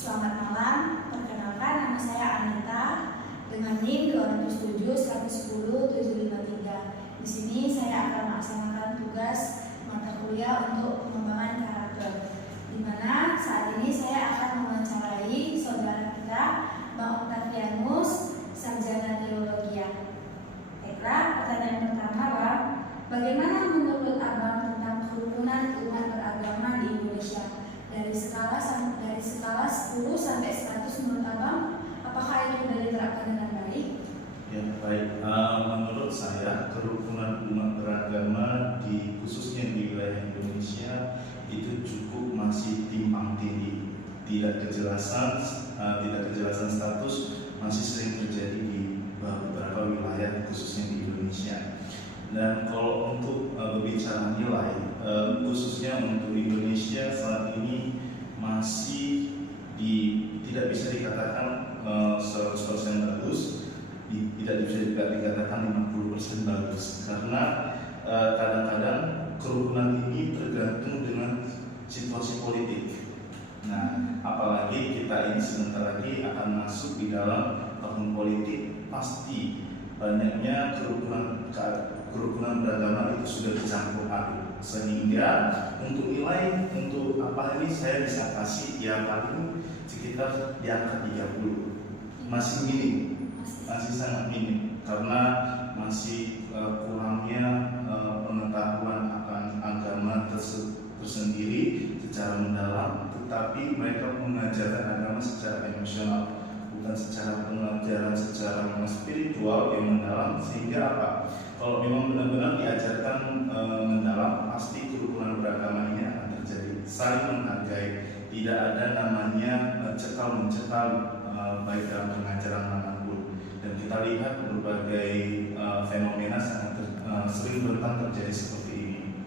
Selamat malam, perkenalkan nama saya Anita dengan NIM 207-110-753. Di sini saya akan melaksanakan tugas mata kuliah untuk pengembangan karakter, di mana saat ini saya akan mewawancarai saudara kita, Bang Octavianus, sarjana teologi. Baiklah, pertanyaan pertama, Bang, bagaimana menurut Abang tentang kerukunan umat beragama di Indonesia? Dari skala 10 sampai 100 menurut Abang, apakah itu sudah diterapkan dengan baik? Ya, baik. Menurut saya kerukunan umat beragama khususnya di wilayah Indonesia itu cukup masih timpang tindih. Tidak kejelasan status masih sering terjadi di beberapa wilayah khususnya di Indonesia. Dan kalau untuk berbicara nilai, khususnya untuk Indonesia saat ini masih tidak bisa dikatakan 100% bagus, tidak bisa dikatakan 50% bagus, karena kadang-kadang kerukunan ini tergantung dengan situasi politik. Nah, apalagi kita ini sebentar lagi akan masuk di dalam tahun politik, pasti banyaknya kerukunan beragama itu sudah dicampur aduk, sehingga untuk nilai untuk apa ini saya bisa kasih ya paling sekitar di angka 30, masih minim, masih sangat minim, karena masih kurangnya pengetahuan akan agama tersendiri secara mendalam, tetapi mereka mengajarkan agama secara emosional, bukan secara pengajaran secara spiritual yang mendalam. Sehingga apa? Kalau memang benar-benar diajarkan mendalam, pasti kerukunan beragama ini akan terjadi, saling menghargai, tidak ada namanya cekal-mencekal baik dalam pengajaran manapun. Dan kita lihat berbagai fenomena sangat sering rentan terjadi seperti ini.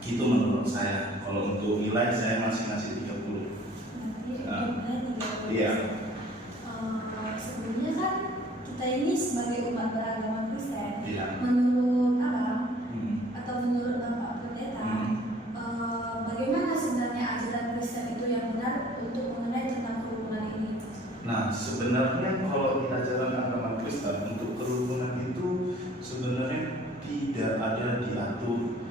Itu menurut saya. Kalau untuk nilai saya masih 30. Iya. Sebelumnya kan kita ini sebagai umat beragama Kristen, Iya. menurut Abang atau menurut Bapak Pendeta, bagaimana sebenarnya ajaran Kristen itu yang benar untuk mengenai tentang kerukunan ini? Nah, sebenarnya kalau di ajaran agama Kristen untuk kerukunan itu sebenarnya tidak ada diatur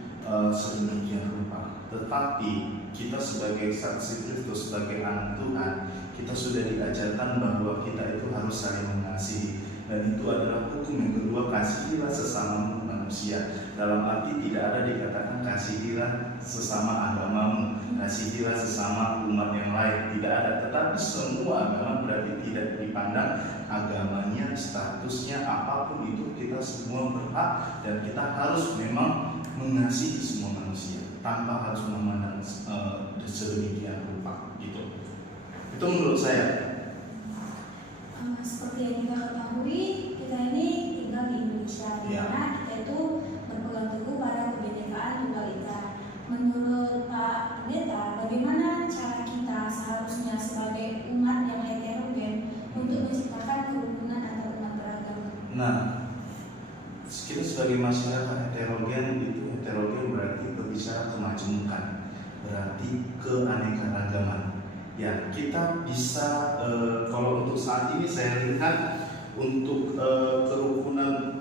sedemikian rupa. Tetapi kita sebagai saksi Kristus, sebagai anak Tuhan, kita sudah diajarkan bahwa kita itu harus saling mengasihi, dan itu adalah hukum yang kedua, kasihilah sesama manusia. Dalam arti tidak ada dikatakan kasihilah sesama agamamu, kasihilah sesama umat yang lain, tidak ada. Tetapi semua agama berarti tidak dipandang agamanya, statusnya apapun itu, kita semua berhak dan kita harus memang mengasihi semua manusia tanpa harus memandang sedemikian rupa gitu. Itu menurut saya. Seperti yang kita ketahui, kita ini tinggal di Indonesia, di mana kita itu berpegang teguh pada kebinekaan tunggal ika. Menurut Pak Pendeta, bagaimana cara kita seharusnya sebagai umat yang heterogen untuk menciptakan kerukunan antar umat beragama? Nah, kita sebagai masyarakat heterogen itu, heterogen berarti berbicara kemajemukan, berarti keanekaragaman. Ya, kita bisa kalau untuk saat ini saya lihat untuk kerukunan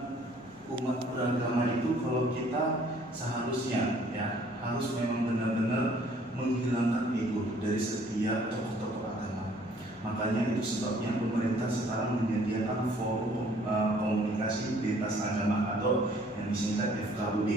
umat beragama itu, kalau kita seharusnya ya harus memang benar-benar menghilangkan ego dari setiap tokoh-tokoh agama. Makanya itu sebabnya pemerintah sekarang menyediakan forum komunikasi lintas agama atau yang disingkat FKUD.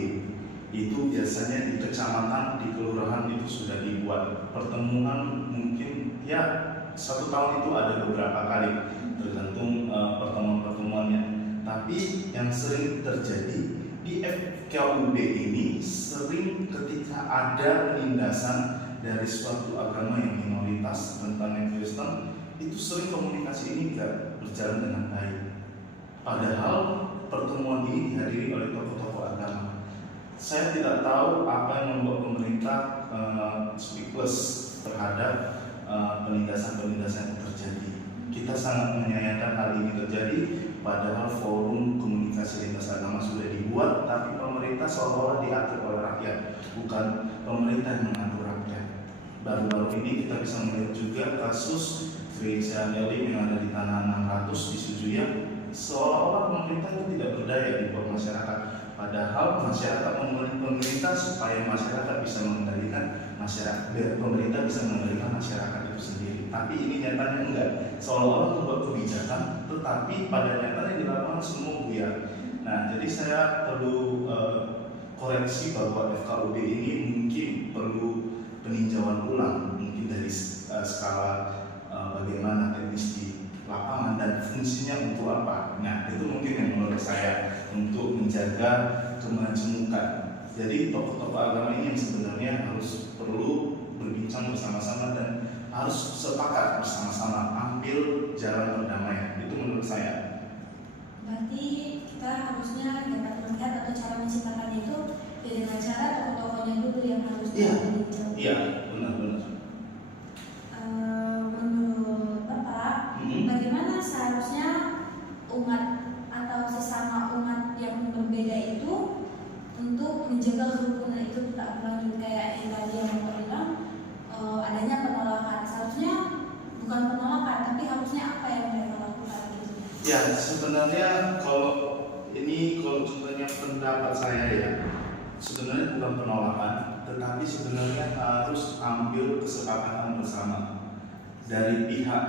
Itu biasanya di kecamatan, di kelurahan itu sudah dibuat pertemuan, mungkin ya 1 tahun itu ada beberapa kali, tergantung pertemuan-pertemuannya. Tapi yang sering terjadi di FKUD ini, sering ketika ada penindasan dari suatu agama yang minoritas tentang yang Kristen, itu sering komunikasi ini tidak berjalan dengan baik. Padahal pertemuan ini dihadiri oleh tokoh-tokoh agama. Saya tidak tahu apa yang membuat pemerintah speechless terhadap penindasan-penindasan yang terjadi. Kita sangat menyayangkan hal ini terjadi, padahal forum komunikasi lintas agama sudah dibuat, tapi pemerintah seolah-olah diatur oleh rakyat, bukan pemerintah yang mengatur rakyat. baru-baru ini kita bisa melihat juga kasus gereja Elim yang ada di tanah 600 di Sujuya, seolah-olah pemerintah itu tidak berdaya di bawah masyarakat. Padahal masyarakat memilih pemerintah supaya masyarakat bisa mengendalikan masyarakat, pemerintah bisa mengendalikan masyarakat itu sendiri. Tapi ini nyatanya enggak, seolah-olah membuat kebijakan, tetapi pada nyatanya di lapangan semua buyar. Nah, jadi saya perlu koreksi bahwa FKUD ini mungkin perlu peninjauan ulang, mungkin dari skala bagaimana teknis di lapangan dan fungsinya untuk apa. Nah, itu mungkin yang menurut saya untuk menjaga kemajemukan. Jadi tokoh-tokoh agama ini yang sebenarnya harus perlu berbincang bersama-sama dan harus sepakat bersama-sama ambil jalan perdamaian. Itu menurut saya. Berarti kita harusnya dapat melihat atau cara menciptakannya itu dengan cara tokoh-tokohnya dulu yang harus dibincang. Iya, benar-benar. Menurut Bapak, bagaimana seharusnya umat atau sesama umat yang berbeda itu untuk menjaga kerukunan itu tetap berlanjut, kayak yang tadi yang Bapak bilang adanya penolakan. Seharusnya bukan penolakan, tapi harusnya apa yang mereka lakukan gitu. Ya, sebenarnya kalau contohnya pendapat saya ya, sebenarnya bukan penolakan, tetapi sebenarnya harus ambil kesepakatan bersama dari pihak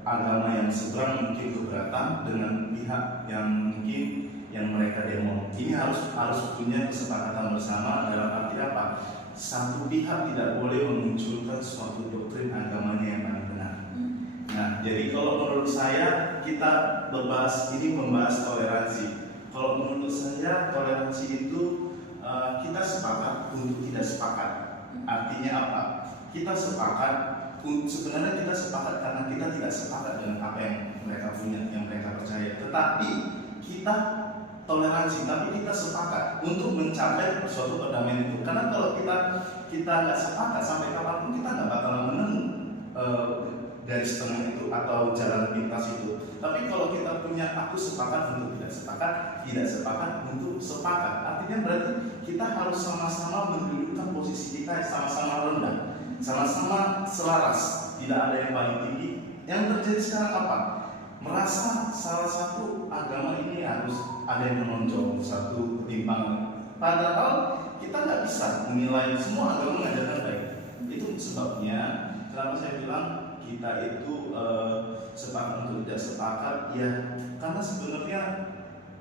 agama yang seberang mungkin keberatan dengan pihak yang mungkin yang mereka demo. Ini harus punya kesepakatan bersama dalam arti apa? Satu pihak tidak boleh memunculkan suatu doktrin agamanya yang paling benar. Nah, jadi kalau menurut saya kita membahas toleransi. Kalau menurut saya toleransi itu kita sepakat untuk tidak sepakat. Artinya apa? Kita sepakat, sebenarnya kita sepakat karena kita tidak sepakat dengan apa yang mereka punya, yang mereka percaya. Tetapi kita toleransi, tapi kita sepakat untuk mencapai suatu perdamaian itu. Karena kalau kita nggak sepakat sampai kapanpun kita nggak bakalan menemu garis tengah itu atau jalan pintas itu. Tapi kalau kita punya aku sepakat untuk tidak sepakat untuk sepakat, artinya berarti kita harus sama-sama mendudukkan posisi kita sama-sama rendah, sama-sama selaras, tidak ada yang paling tinggi. Yang terjadi sekarang apa? Merasa salah satu agama ini harus ada yang menonjol, satu ketimpangan. Padahal kita nggak bisa menilai semua agama mengajarkan baik. Itu sebabnya kenapa saya bilang kita itu sepakat untuk tidak sepakat ya, karena sebenarnya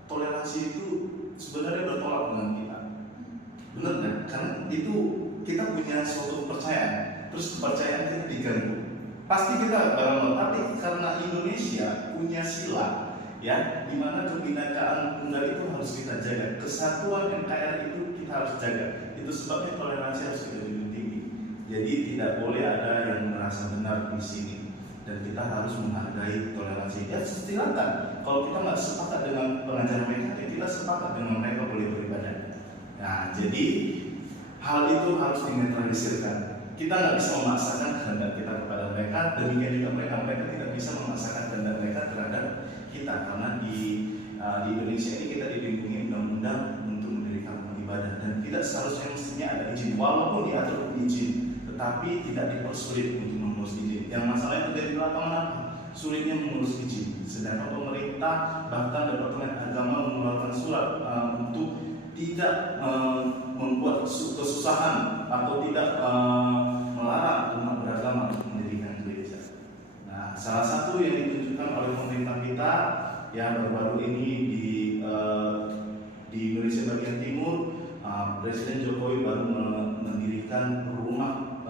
toleransi itu sebenarnya bertolak dengan kita, benar kan? Karena itu kita punya suatu kepercayaan, terus kepercayaan kita diganggu, pasti kita bakal. Tapi karena Indonesia punya sila ya, dimana kebinekaan tunggal itu harus kita jaga, kesatuan NKRI itu kita harus jaga. Itu sebabnya toleransi harus kita junjung tinggi. Jadi tidak boleh ada yang merasa benar di sini, dan kita harus menghargai toleransi. Ya silakan. Kalau kita nggak sepakat dengan pengajaran mereka, ya kita sepakat dengan mereka boleh beribadah. Nah, jadi hal itu harus dinetralisirkan. Kita nggak bisa memaksakan kehendak kita kepada mereka, demikian juga mereka tidak bisa memaksakan kehendak mereka terhadap kita, karena di Indonesia ini kita dilindungi undang-undang untuk mendirikan rumah ibadah, dan tidak seharusnya mestinya ada izin, walaupun diatur izin, tetapi tidak dipersulit untuk mengurus izin. Yang masalahnya terjadi di lapangan apa? Sulitnya mengurus izin. Sedangkan pemerintah bahkan Departemen Agama mengeluarkan surat untuk tidak membuat kesusahan atau tidak melarang umat beragama untuk mendirikan gereja. Nah, salah satu yang ditunjukkan oleh pemerintah kita yang baru-baru ini di Indonesia bagian timur, Presiden Jokowi baru mendirikan rumah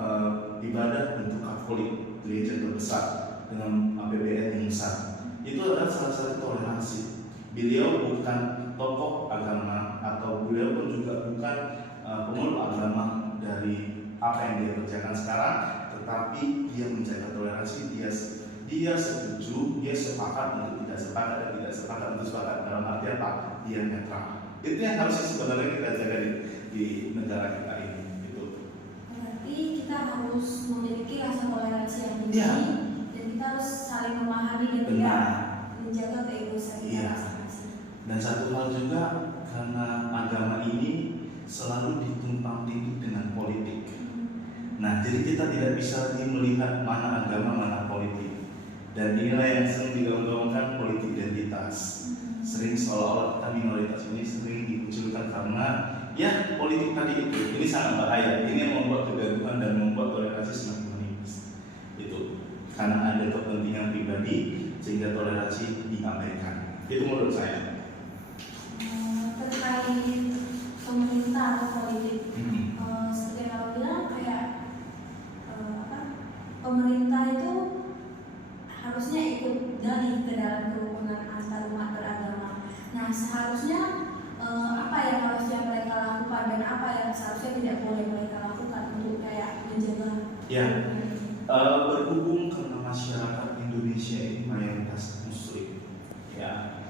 ibadah untuk Katolik, gereja terbesar dengan APBN yang besar. Itu adalah salah satu toleransi. Beliau bukan tokoh agama atau beliau pun juga bukan pemeluk agama dari apa yang dia kerjakan sekarang, tetapi dia menjaga toleransi. Dia setuju, dia sepakat untuk tidak sepakat, dan tidak sepakat untuk sepakat. Dalam arti apa? Dia netral. Itu yang harusnya sebenarnya kita jaga di negara kita ini. Gitu. Berarti kita harus memiliki rasa toleransi yang tinggi, ya, dan kita harus saling memahami dan tidak menjaga keegoisan kita masing-masing. Dan satu hal juga, karena agama ini selalu ditumpang tindih dengan politik. Nah, jadi kita tidak bisa lagi melihat mana agama, mana politik. Dan inilah yang sering digaung-gaungkan politik identitas. Sering seolah-olah kita minoritas ini sering dikucilkan karena ya politik tadi itu. Ini sangat bahaya. Ini yang membuat kegaduhan dan membuat toleransi semakin menipis. Itu karena ada kepentingan pribadi sehingga toleransi diabaikan. Itu menurut saya. Terkait pemerintah atau politik, seperti yang kamu bilang kayak pemerintah itu harusnya ikut dari ke dalam kerukunan antar umat beragama. Nah, seharusnya apa yang harusnya mereka lakukan dan apa yang seharusnya tidak boleh mereka lakukan untuk kayak menjaga? Ya, berhubung karena masyarakat Indonesia ini mayoritas Muslim, ya,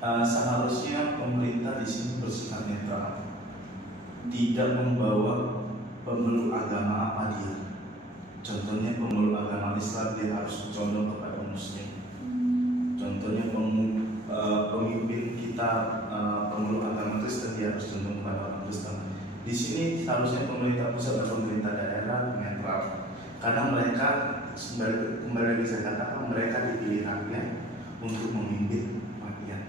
seharusnya pemerintah di sini bersikap netral, tidak membawa pemeluk agama apa dia. Contohnya pemeluk agama Islam dia harus condong kepada Muslim. Contohnya pemimpin kita pemeluk agama Kristen dia harus condong kepada orang Kristen. Di sini seharusnya pemerintah pusat dan pemerintah daerah netral, karena mereka kembali lagi saya katakan mereka dipilih rakyat untuk memimpin rakyat,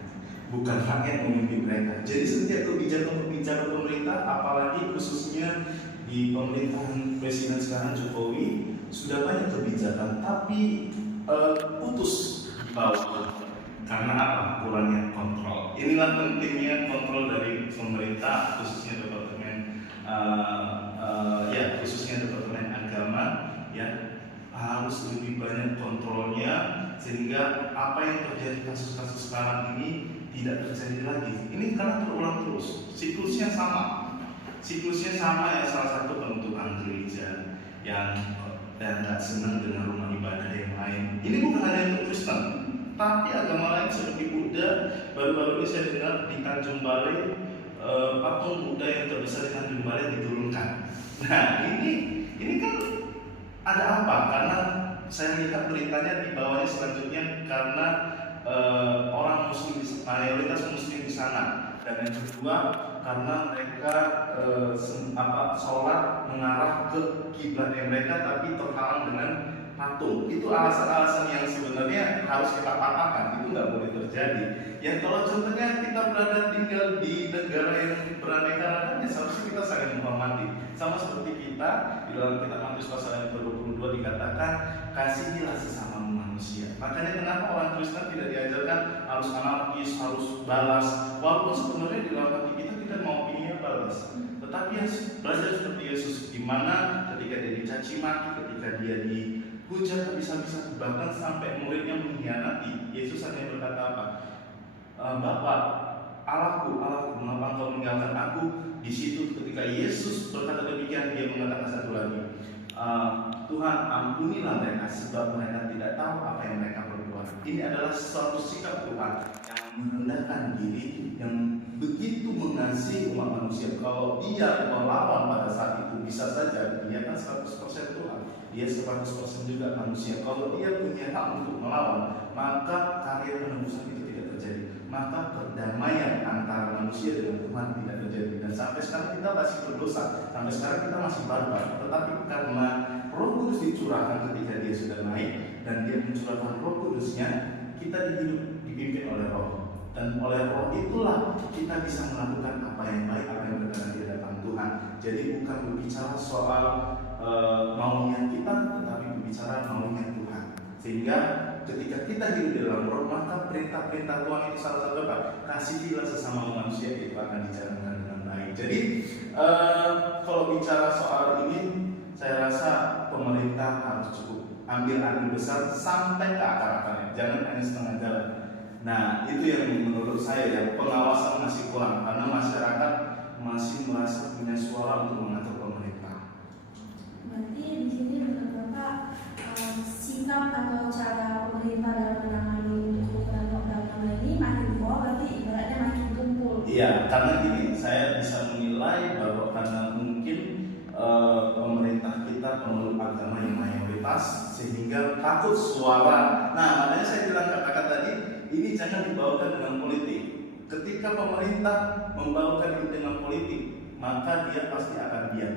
bukan rakyat memimpin mereka. Jadi setiap kebijakan pemerintah, apalagi khususnya di pemerintahan Presiden sekarang Jokowi, sudah banyak kebijakan tapi putus di bawah. Karena apa? Kurangnya kontrol. Inilah pentingnya kontrol dari pemerintah, khususnya departemen khususnya departemen agama, ya, harus lebih banyak kontrolnya sehingga apa yang terjadi kasus-kasus sekarang ini tidak terjadi lagi. Ini karena terulang terus, siklusnya sama ya. Salah satu penutupan gereja yang nggak senang dengan rumah ibadah yang lain. Ini bukan hanya untuk Kristen, tapi agama lain seperti Buddha. Baru-baru ini saya dengar di Tanjung Balai patung Buddha yang terbesar di Tanjung Balai diturunkan. Nah, ini kan ada apa? Karena saya lihat beritanya di bawahnya selanjutnya karena orang Muslim, mayoritas Muslim di sana. Dan yang kedua karena mereka sholat mengarah ke kiblatnya mereka tapi terhalang dengan patung. Itu alasan-alasan yang sebenarnya harus kita patahkan. Itu nggak boleh terjadi. Ya kalau contohnya kita tinggal di negara yang beraneka ragam, ya seharusnya kita saling menghormati. Sama seperti kita di dalam kitab Matius pasal 22 dikatakan kasihilah sesama manusia. Makanya kenapa orang Kristen tidak diajarkan harus anarkis, harus balas. Walaupun sebenarnya di dalam hati kita mau ingin balas. Tetapi belajar seperti Yesus, di mana ketika dia dicaci maki, ketika dia dihujat habis-habisan, bahkan sampai muridnya mengkhianati, Yesus hanya berkata apa? Bapa, Allahku, mengapa engkau meninggalkan aku? Di situ ketika Yesus berkata demikian, dia mengatakan satu lagi, Tuhan ampunilah mereka sebab mereka tidak tahu apa yang mereka perbuat. Ini adalah suatu sikap Tuhan yang merendahkan diri, yang begitu mengasihi umat manusia. Kalau dia melawan pada saat itu, bisa saja dia kan 100% Tuhan, dia 100% juga manusia. Kalau dia punya hak untuk melawan, maka karya penebusan itu tidak terjadi, maka perdamaian antara manusia dengan Tuhan tidak terjadi. Dan sampai sekarang kita masih berdosa, sampai sekarang kita masih barbar. Tetapi karena Roh Kudus dicurahkan ketika dia sudah naik dan dia mencurahkan Roh Kudusnya, kita dipimpin oleh Roh. Dan oleh Roh itulah kita bisa melakukan apa yang baik, apa yang benar di hadapan Tuhan. Jadi bukan berbicara soal maunya kita, tetapi berbicara maunya Tuhan. Sehingga ketika kita hidup di dalam Roh, maka perintah-perintah Tuhan itu salah satu apa? Kasihilah sesama manusia, itu akan dijalankan dengan baik. Jadi kalau bicara soal ini, saya rasa pemerintah harus cukup ambil andil besar sampai ke akar-akarnya, jangan hanya setengah jalan. Nah, itu yang menurut saya ya, pengawasan masih kurang karena masyarakat masih merasa punya suara untuk mengatur pemerintah. Berarti di sini menurut Bapak sikap atau cara pemerintah dalam menangani kerukunan agama ini makin bawah, berarti ibaratnya makin tumpul. Iya, karena gini, saya bisa menilai bahwa karena mungkin pemerintah kita pemeluk agama yang mayoritas sehingga takut suara. Nah, makanya saya bilang kata-kata tadi, ini jangan dibawakan dengan politik. Ketika pemerintah membawakan ini dengan politik, maka dia pasti akan diam.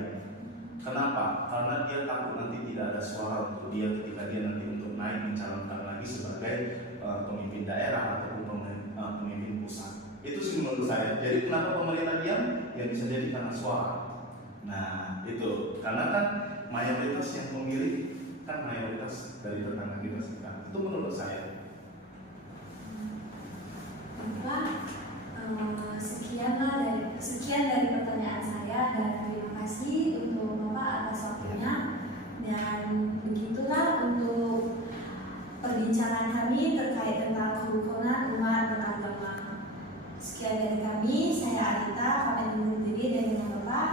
Kenapa? Karena dia takut nanti tidak ada suara untuk dia ketika dia nanti untuk naik mencalonkan lagi sebagai pemimpin daerah ataupun pemimpin pusat. Itu sih menurut saya. Jadi kenapa pemerintah diam? Ya bisa jadi karena suara. Nah itu karena kan mayoritas yang memilih kan mayoritas dari tetangga kita sekitar. Itu menurut saya. Baiklah, sekian dari pertanyaan saya dan terima kasih untuk Bapak atas waktunya. Dan begitulah untuk perbincangan kami terkait tentang kerukunan umat beragama. Sekian dari kami, saya Arita, pamit undur diri dan dengan Bapak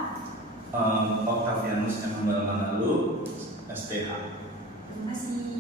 Octavianus Emmanuel Manalu, SPH. terima kasih.